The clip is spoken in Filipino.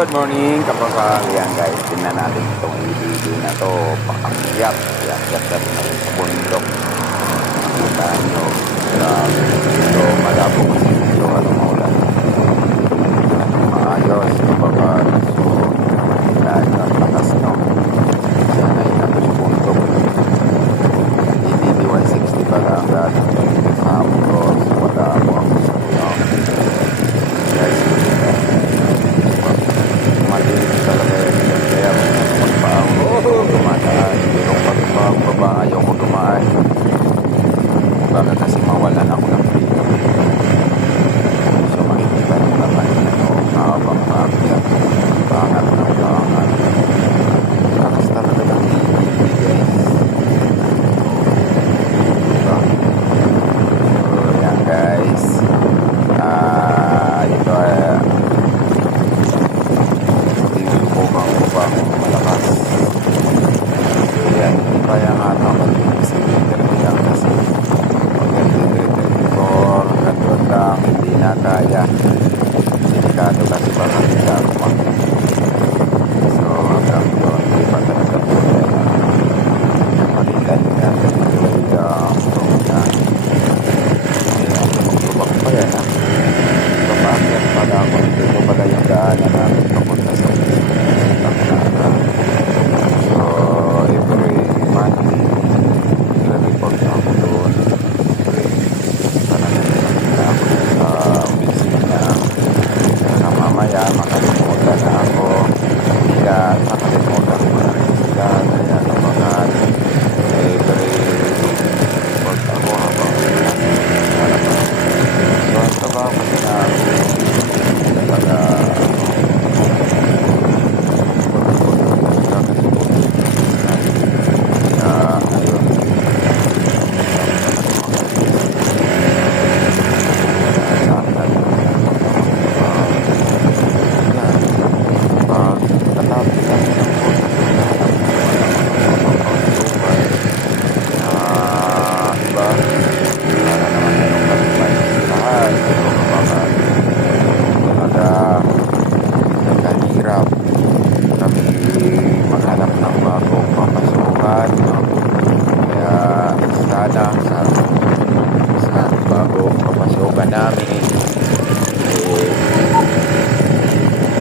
Good morning kapag yan guys, tingnan natin itong video na to. Pakakyat natin natin sa bundok. Nakita nyo, grabe dito, malabo kasi dito maulan. Maayos kapag so nakita nyo ang lakas no. Sana ito sa bundok. ETV 160 pa lang dati sa Amros, wala mo ang gusto no. Guys, malinis talaga yun. Kaya magpaang dumadaan. Pero pagbaba ayaw ko dumaan. Baka kasi mawalan ako ng freedom. So makikita nyo naman habang pakyat. Pangat ng pangat. Lakas talaga ng ETV guys. Diba? So yan guys. Ito upang malakas. So yan, hindi kaya nga naman sa meter lang kasi pag-34 hanggang lang hindi na kaya. Sinikado kasi baka hindi ako so hanggang doon hindi pa talaga po makita nyo yan yung stone na lubak pa yan ha. Papakyat pala ako dito pala yung daanan namin papunta sa so every Monday nag-report ako doon para nakita ako sa opisina na mamaya makalimutan na ako hindi ka nakalimutan ko na rin sila